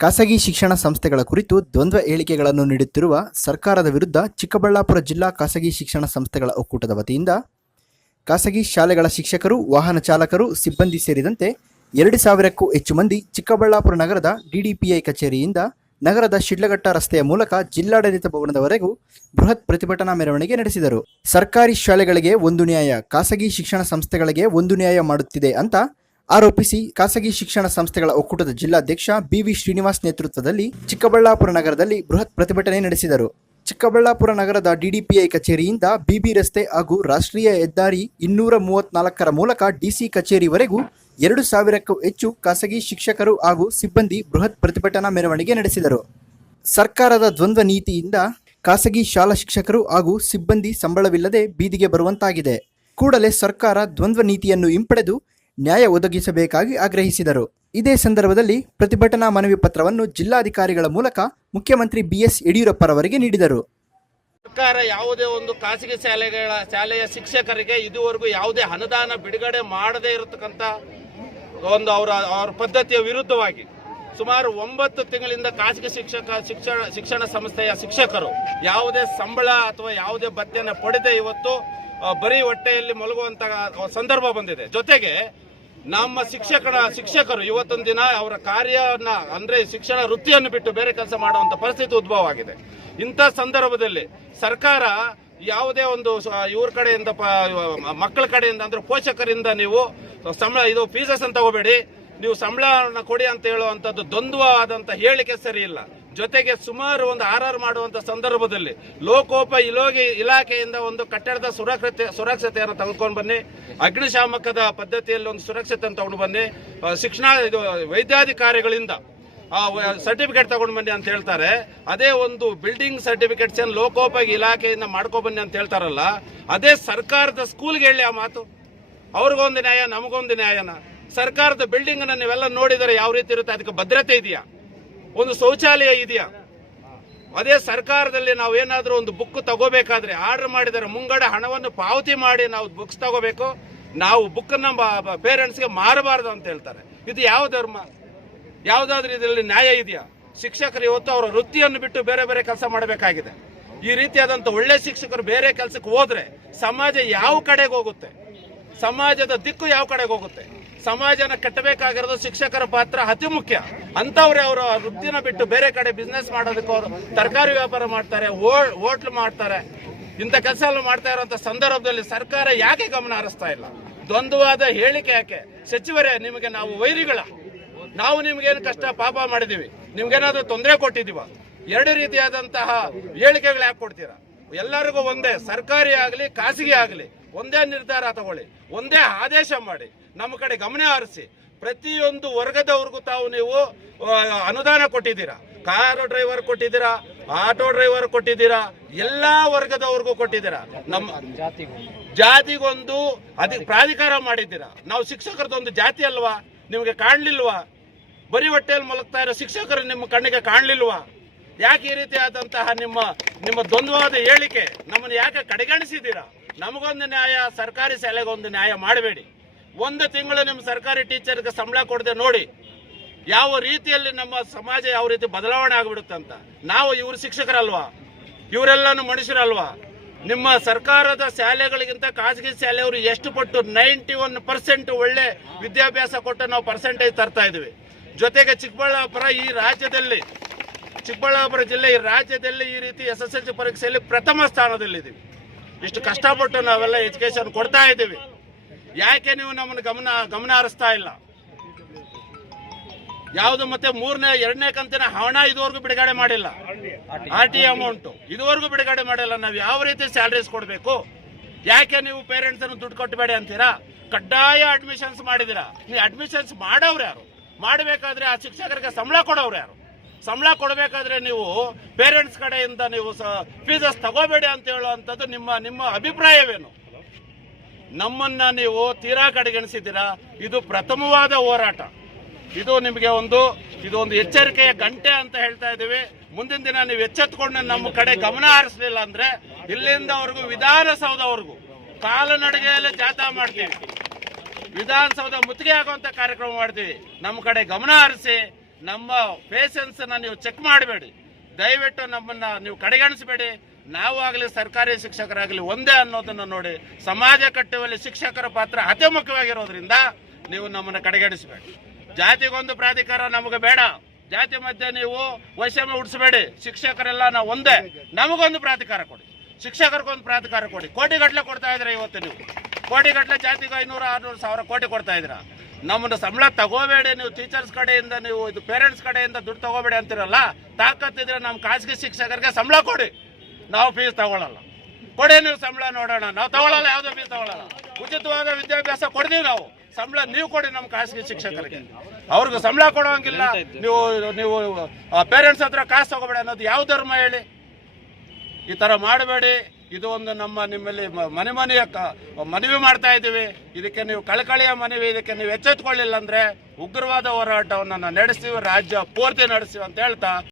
ಖಾಸಗಿ ಶಿಕ್ಷಣ ಸಂಸ್ಥೆಗಳ ಕುರಿತು ದ್ವಂದ್ವ ಹೇಳಿಕೆಗಳನ್ನು ನೀಡುತ್ತಿರುವ ಸರ್ಕಾರದ ವಿರುದ್ಧ ಚಿಕ್ಕಬಳ್ಳಾಪುರ ಜಿಲ್ಲಾ ಖಾಸಗಿ ಶಿಕ್ಷಣ ಸಂಸ್ಥೆಗಳ ಒಕ್ಕೂಟದ ವತಿಯಿಂದ ಖಾಸಗಿ ಶಾಲೆಗಳ ಶಿಕ್ಷಕರು, ವಾಹನ ಚಾಲಕರು, ಸಿಬ್ಬಂದಿ ಸೇರಿದಂತೆ ಎರಡು ಸಾವಿರಕ್ಕೂ ಹೆಚ್ಚು ಮಂದಿ ಚಿಕ್ಕಬಳ್ಳಾಪುರ ನಗರದ ಡಿಡಿಪಿಐ ಕಚೇರಿಯಿಂದ ನಗರದ ಶಿಡ್ಲಘಟ್ಟ ರಸ್ತೆಯ ಮೂಲಕ ಜಿಲ್ಲಾಡಳಿತ ಭವನದವರೆಗೂ ಬೃಹತ್ ಪ್ರತಿಭಟನಾ ಮೆರವಣಿಗೆ ನಡೆಸಿದರು. ಸರ್ಕಾರಿ ಶಾಲೆಗಳಿಗೆ ಒಂದು ನ್ಯಾಯ, ಖಾಸಗಿ ಶಿಕ್ಷಣ ಸಂಸ್ಥೆಗಳಿಗೆ ಒಂದು ನ್ಯಾಯ ಮಾಡುತ್ತಿದೆ ಅಂತ ಆರೋಪಿಸಿ ಖಾಸಗಿ ಶಿಕ್ಷಣ ಸಂಸ್ಥೆಗಳ ಒಕ್ಕೂಟದ ಜಿಲ್ಲಾಧ್ಯಕ್ಷ ಬಿವಿ ಶ್ರೀನಿವಾಸ್ ನೇತೃತ್ವದಲ್ಲಿ ಚಿಕ್ಕಬಳ್ಳಾಪುರ ನಗರದಲ್ಲಿ ಬೃಹತ್ ಪ್ರತಿಭಟನೆ ನಡೆಸಿದರು. ಚಿಕ್ಕಬಳ್ಳಾಪುರ ನಗರದ ಡಿಡಿಪಿಐ ಕಚೇರಿಯಿಂದ ಬಿಬಿ ರಸ್ತೆ ಹಾಗೂ ರಾಷ್ಟ್ರೀಯ ಹೆದ್ದಾರಿ ಇನ್ನೂರ ಮೂವತ್ನಾಲ್ಕರ ಮೂಲಕ ಡಿಸಿ ಕಚೇರಿವರೆಗೂ ಎರಡು ಸಾವಿರಕ್ಕೂ ಹೆಚ್ಚು ಖಾಸಗಿ ಶಿಕ್ಷಕರು ಹಾಗೂ ಸಿಬ್ಬಂದಿ ಬೃಹತ್ ಪ್ರತಿಭಟನಾ ಮೆರವಣಿಗೆ ನಡೆಸಿದರು. ಸರ್ಕಾರದ ದ್ವಂದ್ವ ನೀತಿಯಿಂದ ಖಾಸಗಿ ಶಾಲಾ ಶಿಕ್ಷಕರು ಹಾಗೂ ಸಿಬ್ಬಂದಿ ಸಂಬಳವಿಲ್ಲದೆ ಬೀದಿಗೆ ಬರುವಂತಾಗಿದೆ. ಕೂಡಲೇ ಸರ್ಕಾರ ದ್ವಂದ್ವ ನೀತಿಯನ್ನು ಹಿಂಪಡೆದು ನ್ಯಾಯ ಒದಗಿಸಬೇಕಾಗಿ ಆಗ್ರಹಿಸಿದರು. ಇದೇ ಸಂದರ್ಭದಲ್ಲಿ ಪ್ರತಿಭಟನಾ ಮನವಿ ಪತ್ರವನ್ನು ಜಿಲ್ಲಾಧಿಕಾರಿಗಳ ಮೂಲಕ ಮುಖ್ಯಮಂತ್ರಿ ಬಿಎಸ್ ಯಡಿಯೂರಪ್ಪರವರಿಗೆ ನೀಡಿದರು. ಸರ್ಕಾರ ಯಾವುದೇ ಒಂದು ಖಾಸಗಿ ಶಾಲೆಗಳ ಶಾಲೆಯ ಶಿಕ್ಷಕರಿಗೆ ಇದುವರೆಗೂ ಯಾವುದೇ ಅನುದಾನ ಬಿಡುಗಡೆ ಮಾಡದೇ ಇರತಕ್ಕಂಥ ಒಂದು ಅವರ ಅವರ ಪದ್ಧತಿಯ ವಿರುದ್ಧವಾಗಿ ಸುಮಾರು ಒಂಬತ್ತು ತಿಂಗಳಿಂದ ಖಾಸಗಿ ಶಿಕ್ಷಕ, ಶಿಕ್ಷಣ ಶಿಕ್ಷಣ ಸಂಸ್ಥೆಯ ಶಿಕ್ಷಕರು ಯಾವುದೇ ಸಂಬಳ ಅಥವಾ ಯಾವುದೇ ಭತ್ಯೆನ ಪಡೆದೇ ಇವತ್ತು ಬರೀ ಹೊಟ್ಟೆಯಲ್ಲಿ ಮಲಗುವಂತಹ ಸಂದರ್ಭ ಬಂದಿದೆ. ಜೊತೆಗೆ ನಮ್ಮ ಶಿಕ್ಷಕರ ಶಿಕ್ಷಕರು ಇವತ್ತೊಂದು ದಿನ ಅವರ ಕಾರ್ಯವನ್ನ ಅಂದ್ರೆ ಶಿಕ್ಷಣ ವೃತ್ತಿಯನ್ನು ಬಿಟ್ಟು ಬೇರೆ ಕೆಲಸ ಮಾಡುವಂತ ಪರಿಸ್ಥಿತಿ ಉದ್ಭವ ಆಗಿದೆ ಇಂಥ ಸಂದರ್ಭದಲ್ಲಿ ಸರ್ಕಾರ ಯಾವುದೇ ಒಂದು ಇವ್ರ ಕಡೆಯಿಂದ ಮಕ್ಕಳ ಕಡೆಯಿಂದ ಅಂದ್ರೆ ಪೋಷಕರಿಂದ ನೀವು ಸಂಬಳ, ಇದು ಫೀಸಸ್ ಅಂತ ತಗೋಬೇಡಿ. ನೀವು ಸಂಬಳನ ಕೊಡಿ ಅಂತ ಹೇಳುವಂತದ್ದು ದ್ವಂದ್ವವಾದಂತ ಹೇಳಿಕೆ ಸರಿ ಇಲ್ಲ. ಜೊತೆಗೆ ಸುಮಾರು ಒಂದು ಆರ್ ಮಾಡುವಂತ ಸಂದರ್ಭದಲ್ಲಿ ಲೋಕೋಪ ಇಲೋಗಿ ಇಲಾಖೆಯಿಂದ ಒಂದು ಕಟ್ಟಡದ ಸುರಕ್ಷತೆ ಸುರಕ್ಷತೆಯನ್ನು ತಗೊಂಡ್ ಬನ್ನಿ. ಅಗ್ನಿಶಾಮಕದ ಪದ್ಧತಿಯಲ್ಲಿ ಒಂದು ಸುರಕ್ಷತೆಯನ್ನು ತಗೊಂಡು ಬನ್ನಿ. ಶಿಕ್ಷಣ ಇದು ವೈದ್ಯಾಧಿಕಾರಿಗಳಿಂದ ಸರ್ಟಿಫಿಕೇಟ್ ತಗೊಂಡು ಬನ್ನಿ ಅಂತ ಹೇಳ್ತಾರೆ. ಅದೇ ಒಂದು ಬಿಲ್ಡಿಂಗ್ ಸರ್ಟಿಫಿಕೇಟ್ಸ್ ಏನು ಲೋಕೋಪಯೋಗಿ ಇಲಾಖೆಯಿಂದ ಮಾಡ್ಕೊ ಬನ್ನಿ ಅಂತ ಹೇಳ್ತಾರಲ್ಲ, ಅದೇ ಸರ್ಕಾರದ ಸ್ಕೂಲ್ಗೆ ಹೇಳಿ ಆ ಮಾತು. ಅವ್ರಿಗೊಂದು ನ್ಯಾಯ, ನಮಗೊಂದು ನ್ಯಾಯನ. ಸರ್ಕಾರದ ಬಿಲ್ಡಿಂಗ್ ಅನ್ನ ನೀವೆಲ್ಲ ನೋಡಿದರೆ ಯಾವ ರೀತಿ ಇರುತ್ತೆ? ಅದಕ್ಕೆ ಭದ್ರತೆ ಇದೆಯಾ? ಒಂದು ಶೌಚಾಲಯ ಇದೆಯಾ? ಅದೇ ಸರ್ಕಾರದಲ್ಲಿ ನಾವು ಏನಾದರೂ ಒಂದು ಬುಕ್ ತಗೋಬೇಕಾದ್ರೆ ಆರ್ಡರ್ ಮಾಡಿದರೆ, ಮುಂಗಡ ಹಣವನ್ನು ಪಾವತಿ ಮಾಡಿ ನಾವು ಬುಕ್ಸ್ ತಗೋಬೇಕು, ನಾವು ಬುಕ್ ನಮ್ಮ ಪೇರೆಂಟ್ಸ್ಗೆ ಮಾರಬಾರದು ಅಂತ ಹೇಳ್ತಾರೆ. ಇದು ಯಾವ ಧರ್ಮ? ಯಾವುದಾದ್ರೂ ಇದರಲ್ಲಿ ನ್ಯಾಯ ಇದೆಯಾ? ಶಿಕ್ಷಕರು ಇವತ್ತು ಅವರ ವೃತ್ತಿಯನ್ನು ಬಿಟ್ಟು ಬೇರೆ ಬೇರೆ ಕೆಲಸ ಮಾಡಬೇಕಾಗಿದೆ. ಈ ರೀತಿಯಾದಂಥ ಒಳ್ಳೆ ಶಿಕ್ಷಕರು ಬೇರೆ ಕೆಲಸಕ್ಕೆ ಹೋದರೆ ಸಮಾಜ ಯಾವ ಕಡೆಗೆ ಹೋಗುತ್ತೆ? ಸಮಾಜದ ದಿಕ್ಕು ಯಾವ ಕಡೆಗೆ ಹೋಗುತ್ತೆ? ಸಮಾಜನ ಕಟ್ಟಬೇಕಾಗಿರೋದು ಶಿಕ್ಷಕರ ಪಾತ್ರ ಅತಿ ಮುಖ್ಯ. ಅಂತವ್ರೆ ಅವರು ವೃತ್ತಿನ ಬಿಟ್ಟು ಬೇರೆ ಕಡೆ ಬಿಸ್ನೆಸ್ ಮಾಡೋದಕ್ಕೆ ಅವರು ತರಕಾರಿ ವ್ಯಾಪಾರ ಮಾಡ್ತಾರೆ ಹೋಟ್ಲ್ ಮಾಡ್ತಾರೆ, ಇಂಥ ಕೆಲಸ ಮಾಡ್ತಾ ಇರುವಂತ ಸಂದರ್ಭದಲ್ಲಿ ಸರ್ಕಾರ ಯಾಕೆ ಗಮನ ಹರಿಸ್ತಾ ಇಲ್ಲ? ದ್ವಂದ್ವಾದ ಹೇಳಿಕೆ ಯಾಕೆ? ಸಚಿವರೇ, ನಿಮಗೆ ನಾವು ವೈರಿಗಳ. ನಾವು ನಿಮ್ಗೇನು ಕಷ್ಟ ಪಾಪ ಮಾಡಿದೀವಿ. ನಿಮ್ಗೇನಾದ್ರೂ ತೊಂದರೆ ಕೊಟ್ಟಿದೀವ ಎರಡು ರೀತಿಯಾದಂತಹ ಹೇಳಿಕೆಗಳು ಯಾಕೆ ಕೊಡ್ತೀರಾ? ಎಲ್ಲರಿಗೂ ಒಂದೇ, ಸರ್ಕಾರಿ ಆಗಲಿ, ಖಾಸಗಿ ಆಗಲಿ, ಒಂದೇ ನಿರ್ಧಾರ ತಗೊಳ್ಳಿ, ಒಂದೇ ಆದೇಶ ಮಾಡಿ. ನಮ್ಮ ಕಡೆ ಗಮನ ಹರಿಸಿ, ಪ್ರತಿಯೊಂದು ವರ್ಗದವ್ರಿಗೂ ತಾವು ನೀವು ಅನುದಾನ ಕೊಟ್ಟಿದ್ದೀರಾ. ಕಾರು ಡ್ರೈವರ್ ಕೊಟ್ಟಿದ್ದೀರಾ, ಆಟೋ ಡ್ರೈವರ್ ಕೊಟ್ಟಿದ್ದೀರಾ, ಎಲ್ಲಾ ವರ್ಗದವ್ರಿಗೂ ಕೊಟ್ಟಿದ್ದೀರಾ. ನಮ್ಮ ಜಾತಿಗೊಂದು ಅದಿ ಪ್ರಾಧಿಕಾರ ಮಾಡಿದ್ದೀರಾ. ನಾವು ಶಿಕ್ಷಕರದೊಂದು ಜಾತಿ ಅಲ್ವಾ? ನಿಮಗೆ ಕಾಣ್ಲಿಲ್ವಾ? ಬರಿ ಹೊಟ್ಟೆಯಲ್ಲಿ ಮಲಗ್ತಾ ಇರೋ ಶಿಕ್ಷಕರು ನಿಮ್ಮ ಕಣ್ಣಿಗೆ ಕಾಣ್ಲಿಲ್ವಾ? ಯಾಕೆ ಈ ರೀತಿಯಾದಂತಹ ನಿಮ್ಮ ನಿಮ್ಮ ದ್ವಂದ್ವಾದ ಹೇಳಿಕೆ ನಮ್ಮನ್ನು ಯಾಕೆ ಕಡೆಗಣಿಸಿದ್ದೀರಾ? ನಮಗೊಂದು ನ್ಯಾಯ, ಸರ್ಕಾರಿ ಶಾಲೆಗೊಂದು ನ್ಯಾಯ ಮಾಡಬೇಡಿ. ಒಂದು ತಿಂಗಳು ನಿಮ್ಮ ಸರ್ಕಾರಿ ಟೀಚರ್ಗೆ ಸಂಬಳ ಕೊಡದೆ ನೋಡಿ ಯಾವ ರೀತಿಯಲ್ಲಿ ನಮ್ಮ ಸಮಾಜ ಯಾವ ರೀತಿ ಬದಲಾವಣೆ ಆಗ್ಬಿಡುತ್ತೆ ಅಂತ. ನಾವು ಇವರು ಶಿಕ್ಷಕರಲ್ವಾ? ಇವರೆಲ್ಲನೂ ಮನುಷ್ಯರಲ್ವಾ? ನಿಮ್ಮ ಸರ್ಕಾರದ ಶಾಲೆಗಳಿಗಿಂತ ಖಾಸಗಿ ಶಾಲೆಯವರು ಎಷ್ಟು ಪಟ್ಟು ನೈಂಟಿ ಒನ್ ಪರ್ಸೆಂಟ್ ಒಳ್ಳೆ ವಿದ್ಯಾಭ್ಯಾಸ ಕೊಟ್ಟು ನಾವು ಪರ್ಸೆಂಟೇಜ್ ತರ್ತಾ ಇದ್ವಿ ಜೊತೆಗೆ ಚಿಕ್ಕಬಳ್ಳಾಪುರ ಈ ರಾಜ್ಯದಲ್ಲಿ, ಚಿಕ್ಕಬಳ್ಳಾಪುರ ಜಿಲ್ಲೆ ಈ ರಾಜ್ಯದಲ್ಲಿ ಈ ರೀತಿ ಎಸ್ ಎಸ್ ಎಲ್ ಸಿ ಪರೀಕ್ಷೆಯಲ್ಲಿ ಪ್ರಥಮ ಸ್ಥಾನದಲ್ಲಿದ್ದೀವಿ. ಇಷ್ಟು ಕಷ್ಟಪಟ್ಟು ನಾವೆಲ್ಲ ಎಜುಕೇಶನ್ ಕೊಡ್ತಾ ಇದ್ದೀವಿ. ಯಾಕೆ ನೀವು ನಮ್ಮನ್ನು ಗಮನ ಗಮನ ಹರಿಸ್ತಾ ಇಲ್ಲ? ಯಾವುದು ಮತ್ತೆ ಮೂರನೇ, ಎರಡನೇ ಕಂತಿನ ಹಣ ಇದುವರೆಗೂ ಬಿಡುಗಡೆ ಮಾಡಿಲ್ಲ. ಆರ್ ಟಿ ಅಮೌಂಟ್ ಇದುವರೆಗೂ ಬಿಡುಗಡೆ ಮಾಡಿಲ್ಲ. ನಾವು ಯಾವ ರೀತಿ ಸ್ಯಾಲರೀಸ್ ಕೊಡಬೇಕು? ಯಾಕೆ ನೀವು ಪೇರೆಂಟ್ಸ್ ಅನ್ನು ದುಡ್ಡು ಕೊಟ್ಟಬೇಡಿ ಅಂತೀರಾ? ಕಡ್ಡಾಯ ಅಡ್ಮಿಷನ್ಸ್ ಮಾಡಿದಿರಾ? ನೀವು ಅಡ್ಮಿಷನ್ಸ್ ಮಾಡೋರು ಯಾರು? ಮಾಡಬೇಕಾದ್ರೆ ಆ ಶಿಕ್ಷಕರಿಗೆ ಸಂಬಳ ಕೊಡೋರು ಯಾರು? ಸಂಬಳ ಕೊಡಬೇಕಾದ್ರೆ ನೀವು ಪೇರೆಂಟ್ಸ್ ಕಡೆಯಿಂದ ನೀವು ಫೀಸಸ್ ತಗೋಬೇಡಿ ಅಂತ ಹೇಳುವಂಥದ್ದು ನಿಮ್ಮ ನಿಮ್ಮ ಅಭಿಪ್ರಾಯವೇನು? ನಮ್ಮನ್ನ ನೀವು ತೀರಾ ಕಡೆಗಣಿಸಿದ್ದೀರಾ? ಇದು ಪ್ರಥಮವಾದ ಹೋರಾಟ. ಇದು ನಿಮಗೆ ಒಂದು, ಇದು ಒಂದು ಎಚ್ಚರಿಕೆಯ ಗಂಟೆ ಅಂತ ಹೇಳ್ತಾ ಇದ್ದೀವಿ. ಮುಂದಿನ ದಿನ ನೀವು ಎಚ್ಚೆತ್ಕೊಂಡು ನಮ್ಮ ಕಡೆ ಗಮನ ಹರಿಸಲಿಲ್ಲ ಅಂದ್ರೆ ಇಲ್ಲಿಂದವರೆಗೂ ವಿಧಾನಸೌಧವರೆಗೂ ಕಾಲುನಡಿಗೆಯಲ್ಲಿ ಜಾಥಾ ಮಾಡ್ತೀವಿ. ವಿಧಾನಸೌಧ ಮುತ್ತಿಗೆ ಆಗುವಂತ ಕಾರ್ಯಕ್ರಮ ಮಾಡ್ತೀವಿ. ನಮ್ಮ ಕಡೆ ಗಮನ ಹರಿಸಿ, ನಮ್ಮ ಪೇಷನ್ಸ್ ನೀವು ಚೆಕ್ ಮಾಡಬೇಡಿ. ದಯವಿಟ್ಟು ನಮ್ಮನ್ನ ನೀವು ಕಡೆಗಣಿಸಬೇಡಿ. ನಾವು ಆಗಲಿ ಸರ್ಕಾರಿ ಶಿಕ್ಷಕರಾಗಲಿ ಒಂದೇ ಅನ್ನೋದನ್ನು ನೋಡಿ ಸಮಾಜ ಕಟ್ಟುವಲ್ಲಿ ಶಿಕ್ಷಕರ ಪಾತ್ರ ಅತಿ ಮುಖ್ಯವಾಗಿರೋದ್ರಿಂದ ನೀವು ನಮ್ಮನ್ನು ಕಡೆಗಣಿಸಬೇಡಿ. ಜಾತಿಗೊಂದು ಪ್ರಾಧಿಕಾರ ನಮಗೆ ಬೇಡ. ಜಾತಿ ಮಧ್ಯೆ ನೀವು ವೈಷಮ್ಯ ಉಡಿಸಬೇಡಿ. ಶಿಕ್ಷಕರೆಲ್ಲ ನಾವು ಒಂದೇ. ನಮಗೊಂದು ಪ್ರಾಧಿಕಾರ ಕೊಡಿ. ಶಿಕ್ಷಕರಿಗೊಂದು ಪ್ರಾಧಿಕಾರ ಕೊಡಿ. ಕೋಟಿಗಟ್ಟಲೆ ಕೊಡ್ತಾ ಇದ್ರೆ ಇವತ್ತು ನೀವು? ಕೋಟಿಗಟ್ಟಲೆ ಜಾತಿಗೆ ಐನೂರು, ಆರುನೂರು ಸಾವಿರ ಕೋಟಿ ಕೊಡ್ತಾ ಇದ್ದೀರಾ? ನಮ್ಮನ್ನು ಸಂಬಳ ತಗೋಬೇಡಿ. ನೀವು ಟೀಚರ್ಸ್ ಕಡೆಯಿಂದ, ನೀವು ಇದು ಪೇರೆಂಟ್ಸ್ ಕಡೆಯಿಂದ ದುಡ್ಡು ತಗೋಬೇಡಿ ಅಂತಿರಲ್ಲ? ತಾಕತ್ತಿದ್ರೆ ನಮ್ಮ ಖಾಸಗಿ ಶಿಕ್ಷಕರಿಗೆ ಸಂಬಳ ಕೊಡಿ. ನಾವು ಫೀಸ್ ತಗೊಳ್ಳಲ್ಲ. ಕೊಡಿ ನೀವು ಸಂಬಳ ನೋಡೋಣ. ನಾವು ತಗೊಳ್ಳಲ್ಲ, ಯಾವುದೇ ಫೀಸ್ ತಗೊಳ್ಳಲ್ಲ. ಉಚಿತವಾದ ವಿದ್ಯಾಭ್ಯಾಸ ಕೊಡ್ತೀವಿ ನಾವು. ಸಂಬಳ ನೀವು ಕೊಡಿ ನಮ್ಮ ಖಾಸಗಿ ಶಿಕ್ಷಕರಿಗೆ. ಅವ್ರಿಗೆ ಸಂಬಳ ಕೊಡೋಂಗಿಲ್ಲ. ನೀವು ನೀವು ಪೇರೆಂಟ್ಸ್ ಹತ್ರ ಕಾಸು ತಗೋಬೇಡಿ ಅನ್ನೋದು ಯಾವ ಧರ್ಮ ಹೇಳಿ? ಈ ತರ ಮಾಡಬೇಡಿ. ಇದು ಒಂದು ನಮ್ಮ ನಿಮ್ಮಲ್ಲಿ ಮನೆ ಮನೆಯ ಮನವಿ ಮಾಡ್ತಾ ಇದ್ದೀವಿ. ಇದಕ್ಕೆ ನೀವು ಕಳಕಳಿಯ ಮನವಿ, ಇದಕ್ಕೆ ನೀವು ಎಚ್ಚೆತ್ಕೊಳ್ಳಿಲ್ಲ ಅಂದ್ರೆ ಉಗ್ರವಾದ ಹೋರಾಟವನ್ನು ನಾವು ನಡೆಸ್ತೀವಿ, ರಾಜ್ಯ ಪೂರ್ತಿ ನಡೆಸ್ತೀವಿ ಅಂತ ಹೇಳ್ತಾ